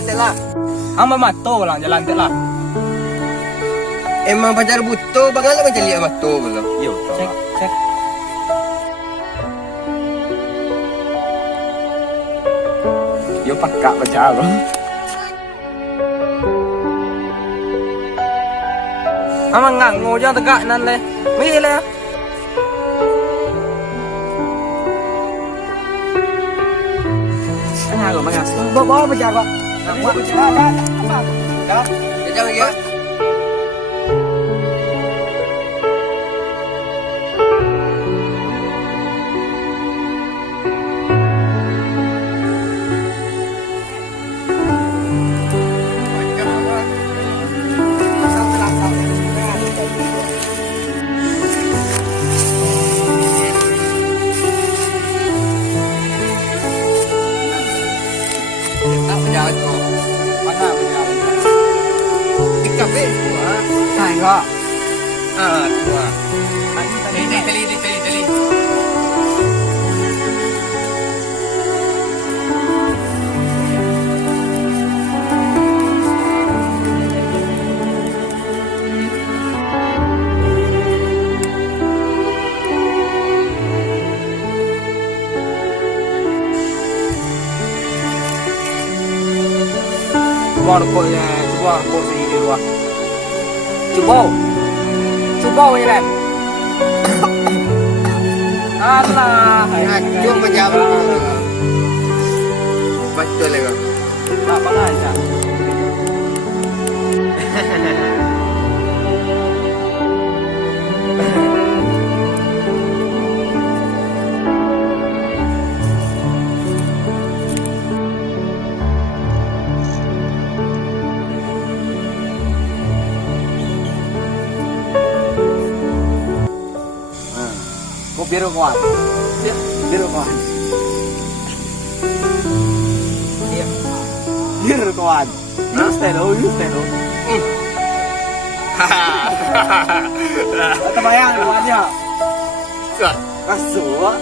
lantai lah. Ama mato lang jalan te lah. Emang pacar butuh, bagaimana macam lihat matu belum? Yo, cek cek. Yo pakak baca lo. Ama ngang ngồi tegak nan le. Mi le. Anh rồi mà ngà bó bây giờ con. Dah, kejap lagi ya. Tak berjalan tu. Mana berjalan? Di kafe tua. Sai kok. Tua. Tadi Teli. Coba kok ya, coba kok sini di luar. Coba ini kan. Allah. Ngacung macam betul lagi. Tak apa aja. Kok biru kawan? Biru kawan. Iya. Biru kawan. Use telo. Hahaha. Apa bayang kawannya? Kasur.